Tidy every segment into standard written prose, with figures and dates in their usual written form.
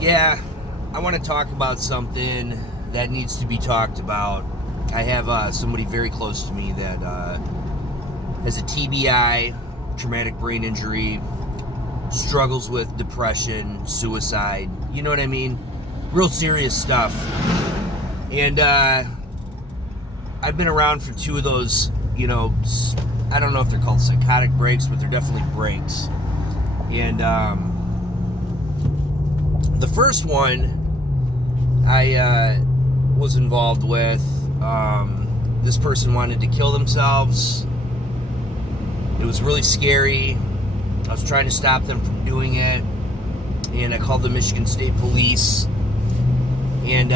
Yeah, I want to talk about something that needs to be talked about. I have somebody very close to me that has a TBI, traumatic brain injury, struggles with depression, suicide. You know what I mean? Real serious stuff. And I've been around for two of those, I don't know if they're called psychotic breaks, but they're definitely breaks. And the first one I was involved with, this person wanted to kill themselves. It was really scary. I was trying to stop them from doing it, and I called the Michigan State Police, and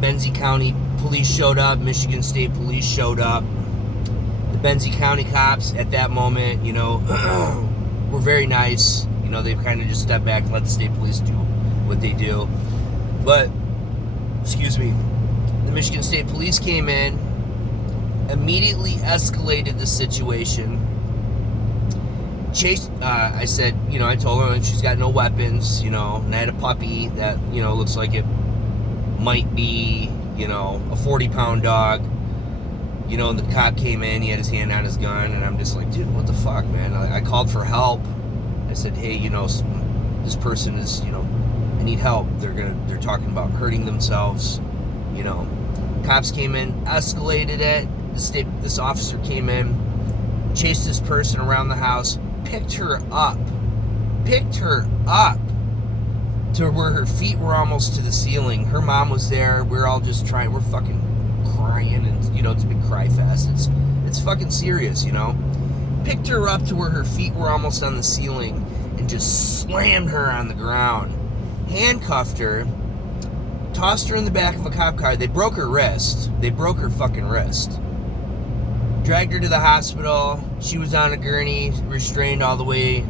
Benzie County Police showed up, Michigan State Police showed up. The Benzie County cops at that moment, were very nice. They kind of just stepped back and let the state police do what they do. But, the Michigan State Police came in, immediately escalated the situation. Chase, I said, I told her she's got no weapons, and I had a puppy that, looks like it might be, a 40-pound dog. And the cop came in, he had his hand on his gun, and I'm just like, dude, what the fuck, man? I called for help. I said, hey, this person is, I need help. They're talking about hurting themselves. Cops came in, escalated it. This officer came in, chased this person around the house, picked her up to where her feet were almost to the ceiling. Her mom was there. We're all just trying. We're fucking crying, and it's a big cry fest. It's fucking serious, Picked her up to where her feet were almost on the ceiling and just slammed her on the ground. Handcuffed her, tossed her in the back of a cop car. They broke her wrist. They broke her fucking wrist. Dragged her to the hospital. She was on a gurney, restrained all the way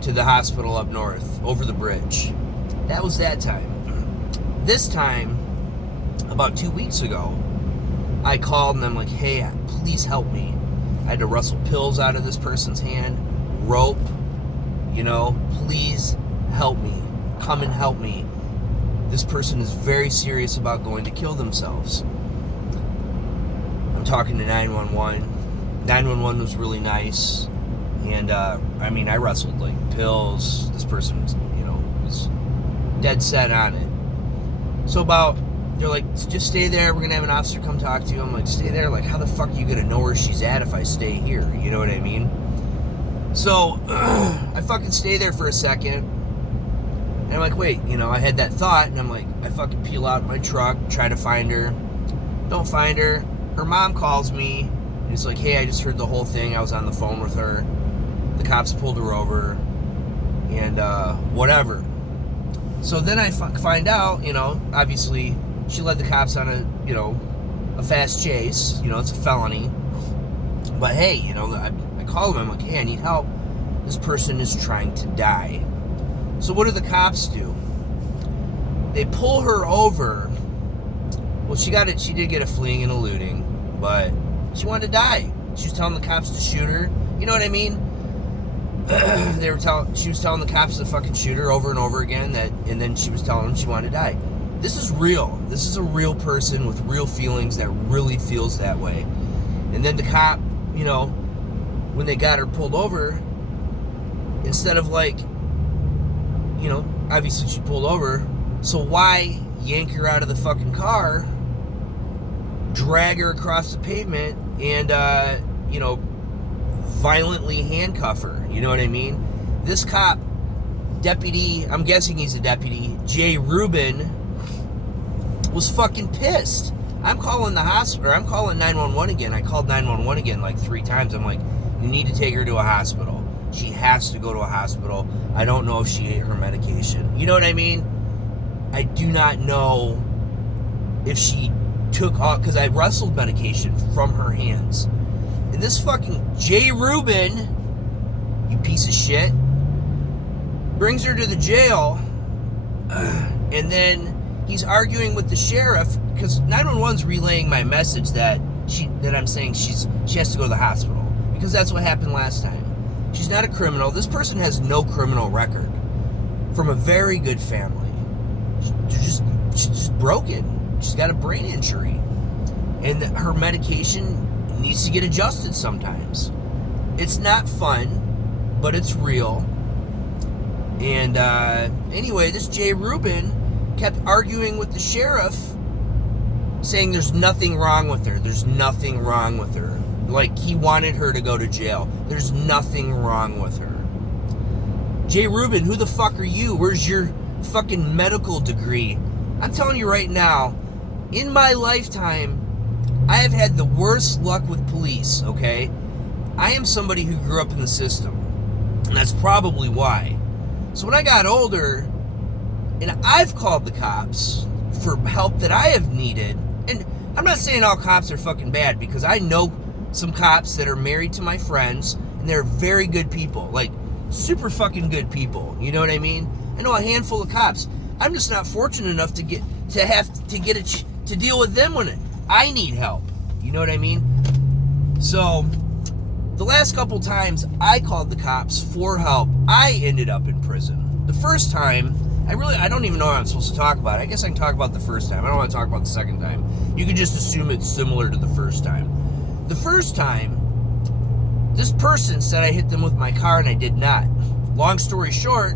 to the hospital up north, over the bridge. That was that time. This time, about 2 weeks ago, I called and I'm like, hey, please help me. I had to wrestle pills out of this person's hand, rope, please help me. Come and help me. This person is very serious about going to kill themselves. I'm talking to 911. 911 was really nice. And, I wrestled, pills. This person, was dead set on it. So they're like, just stay there. We're going to have an officer come talk to you. I'm like, stay there? How the fuck are you going to know where she's at if I stay here? You know what I mean? So, I fucking stay there for a second. And I'm like, wait, I had that thought. And I'm like, I fucking peel out my truck, try to find her. Don't find her. Her mom calls me. And it's like, hey, I just heard the whole thing. I was on the phone with her. The cops pulled her over. And, whatever. So then I find out, obviously, she led the cops on a fast chase. It's a felony. But hey, I call them. I'm like, hey, I need help. This person is trying to die. So what do the cops do? They pull her over. Well, she did get a fleeing and eluding, but she wanted to die. She was telling the cops to shoot her. You know what I mean? She was telling the cops to fucking shoot her over and over again, and then she was telling them she wanted to die. This is real. This is a real person with real feelings that really feels that way. And then the cop, when they got her pulled over, instead of obviously she pulled over, so why yank her out of the fucking car, drag her across the pavement, and, violently handcuff her? You know what I mean? This cop, deputy, I'm guessing he's a deputy, Jay Rubin, was fucking pissed. I'm calling the hospital, or I'm calling 911 again. I called 911 again 3 times. I'm like, you need to take her to a hospital. She has to go to a hospital. I don't know if she ate her medication. You know what I mean? I do not know if she took off, because I wrestled medication from her hands. And this fucking Jay Rubin, you piece of shit, brings her to the jail, and then he's arguing with the sheriff, because 911's relaying my message that I'm saying she has to go to the hospital, because that's what happened last time. She's not a criminal. This person has no criminal record, from a very good family. she's just broken. She's got a brain injury. And her medication needs to get adjusted sometimes. It's not fun, but it's real. And anyway, this Jay Rubin kept arguing with the sheriff, saying there's nothing wrong with her. There's nothing wrong with her. Like, he wanted her to go to jail. There's nothing wrong with her. Jay Rubin, who the fuck are you? Where's your fucking medical degree? I'm telling you right now, in my lifetime, I have had the worst luck with police, okay? I am somebody who grew up in the system, and that's probably why. So when I got older, and I've called the cops for help that I have needed, and I'm not saying all cops are fucking bad, because I know some cops that are married to my friends, and they're very good people, like super fucking good people, you know what I mean? I know a handful of cops. I'm just not fortunate enough to deal with them when I need help, you know what I mean? So the last couple times I called the cops for help, I ended up in prison. The first time, I don't even know what I'm supposed to talk about. I guess I can talk about the first time. I don't want to talk about the second time. You can just assume it's similar to the first time. The first time, this person said I hit them with my car, and I did not. Long story short,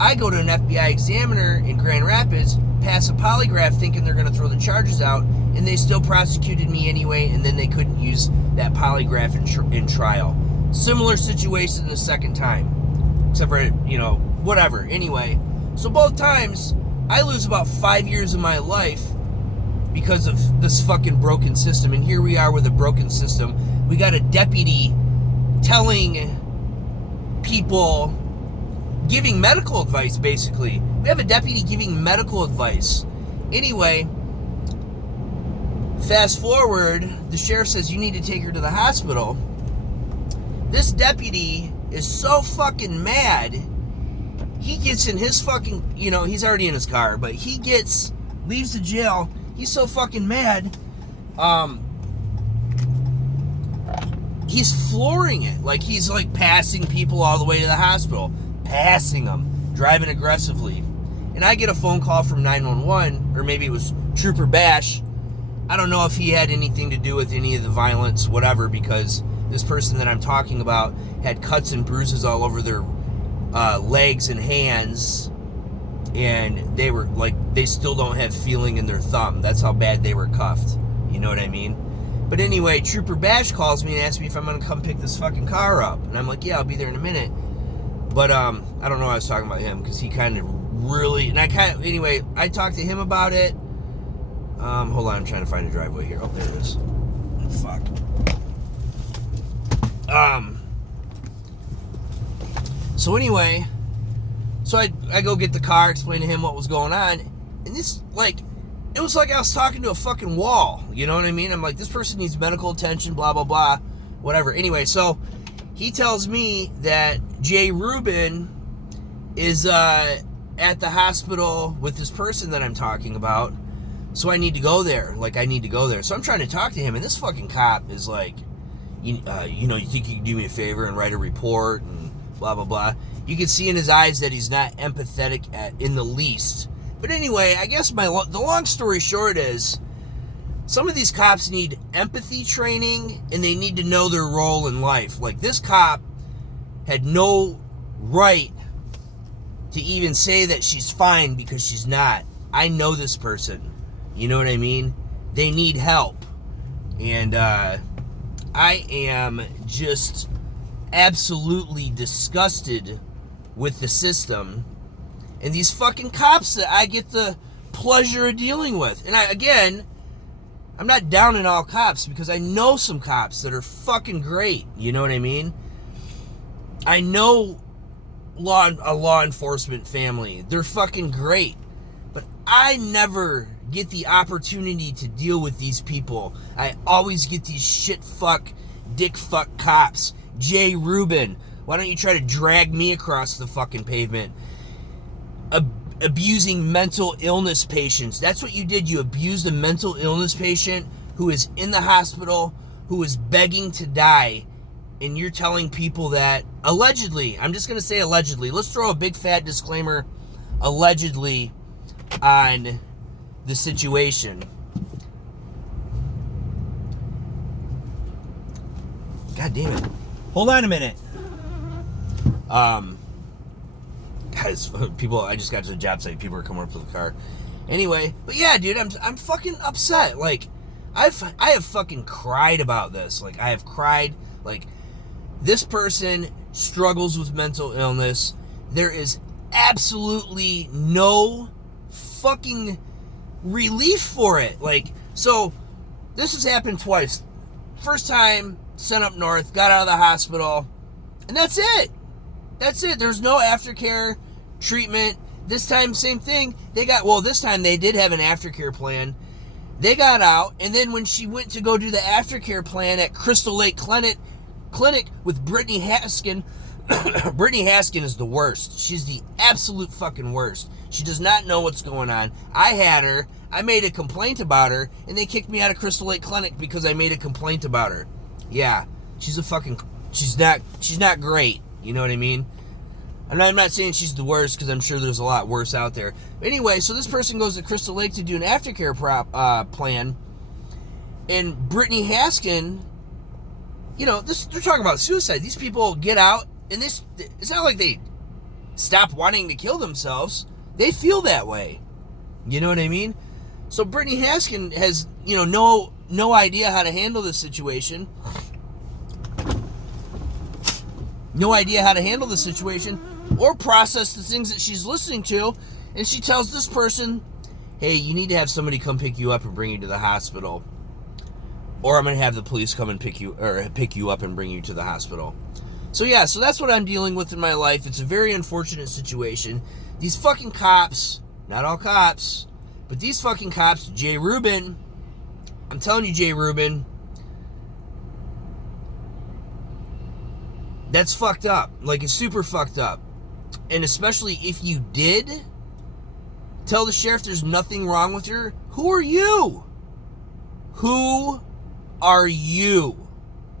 I go to an FBI examiner in Grand Rapids, pass a polygraph thinking they're going to throw the charges out, and they still prosecuted me anyway, and then they couldn't use that polygraph in trial. Similar situation the second time. Except for, whatever. Anyway, so both times, I lose about 5 years of my life because of this fucking broken system. And here we are with a broken system. We got a deputy telling people, giving medical advice, basically. We have a deputy giving medical advice. Anyway, fast forward, the sheriff says you need to take her to the hospital. This deputy is so fucking mad. He gets in his fucking, he's already in his car, but he leaves the jail. He's so fucking mad. He's flooring it. Like, he's like passing people all the way to the hospital. Passing them. Driving aggressively. And I get a phone call from 911, or maybe it was Trooper Bash. I don't know if he had anything to do with any of the violence, whatever, because this person that I'm talking about had cuts and bruises all over their legs and hands, and they were like, they still don't have feeling in their thumb. That's how bad they were cuffed. You know what I mean? But anyway, Trooper Bash calls me and asks me if I'm going to come pick this fucking car up. And I'm like, yeah, I'll be there in a minute. But I don't know why I was talking about him, because he kind of really, anyway, I talked to him about it. Hold on, I'm trying to find a driveway here. Oh, there it is. Fuck. So anyway, so I go get the car, explain to him what was going on, and this, like, it was like I was talking to a fucking wall, you know what I mean? I'm like, this person needs medical attention, blah, blah, blah, whatever. Anyway, so he tells me that Jay Rubin is at the hospital with this person that I'm talking about, so I need to go there. Like, I need to go there. So I'm trying to talk to him, and this fucking cop is like, you think you can do me a favor and write a report and blah, blah, blah. You can see in his eyes that he's not empathetic in the least. But anyway, I guess the long story short is, some of these cops need empathy training, and they need to know their role in life. Like, this cop had no right to even say that she's fine, because she's not. I know this person. You know what I mean? They need help. And I am just absolutely disgusted with the system and these fucking cops that I get the pleasure of dealing with. And I'm not down on all cops, because I know some cops that are fucking great. You know what I mean? I know a law enforcement family. They're fucking great. But I never get the opportunity to deal with these people. I always get these shit fuck, dick fuck cops. Jay Rubin, why don't you try to drag me across the fucking pavement? Abusing mental illness patients. That's what you did. You abused a mental illness patient who is in the hospital, who is begging to die, and you're telling people that, allegedly, I'm just going to say allegedly, let's throw a big fat disclaimer, allegedly, on the situation. God damn it. Hold on a minute. Guys, people, I just got to the job site. People are coming up to the car. Anyway, but yeah, dude, I'm fucking upset. Like, I have fucking cried about this. Like, I have cried. Like, this person struggles with mental illness. There is absolutely no fucking relief for it. Like, so this has happened twice. First time, sent up north, got out of the hospital, and that's it. That's it. There's no aftercare treatment. This time, same thing. This time they did have an aftercare plan. They got out, and then when she went to go do the aftercare plan at Crystal Lake Clinic with Brittany Haskin, Brittany Haskin is the worst. She's the absolute fucking worst. She does not know what's going on. I had her. I made a complaint about her, and they kicked me out of Crystal Lake Clinic because I made a complaint about her. Yeah, she's not great. You know what I mean? I'm not saying she's the worst, because I'm sure there's a lot worse out there. But anyway, so this person goes to Crystal Lake to do an aftercare plan, and Brittany Haskin, you know, they're talking about suicide. These people get out, and it's not like they stop wanting to kill themselves. They feel that way. You know what I mean? So Brittany Haskin has, you know, no idea how to handle this situation. No idea how to handle the situation or process the things that she's listening to. And she tells this person, hey, you need to have somebody come pick you up and bring you to the hospital. Or I'm going to have the police come and pick you up and bring you to the hospital. So yeah, so that's what I'm dealing with in my life. It's a very unfortunate situation. These fucking cops, not all cops, but these fucking cops, Jay Rubin, I'm telling you, Jay Rubin, that's fucked up. Like, it's super fucked up. And especially if you did tell the sheriff there's nothing wrong with her, who are you? Who are you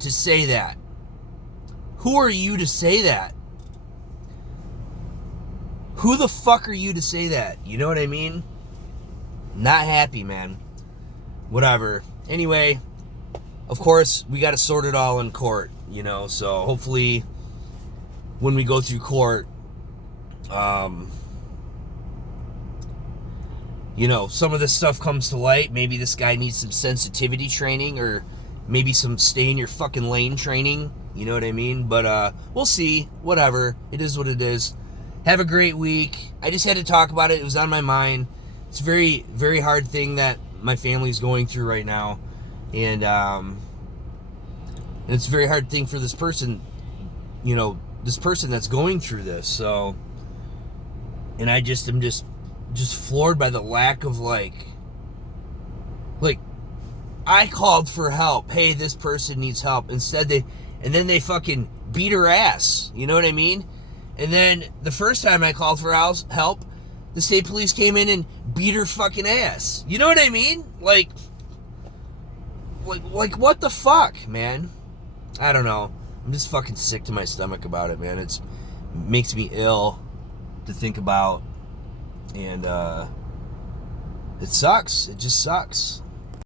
to say that? Who are you to say that? Who the fuck are you to say that? You know what I mean? Not happy, man. Whatever. Anyway, of course, we got to sort it all in court, you know, so hopefully when we go through court, you know, some of this stuff comes to light. Maybe this guy needs some sensitivity training, or maybe some stay in your fucking lane training, you know what I mean? But we'll see. Whatever. It is what it is. Have a great week. I just had to talk about it. It was on my mind. It's a very, very hard thing that my family's going through right now. And it's a very hard thing for this person, you know, this person that's going through this. So, and I just am just floored by the lack of like, I called for help. Hey, this person needs help. Instead then they fucking beat her ass. You know what I mean? And then the first time I called for help, the state police came in and beat her fucking ass. You know what I mean? Like what the fuck, man? I don't know. I'm just fucking sick to my stomach about it, man. It makes me ill to think about. And it sucks. It just sucks.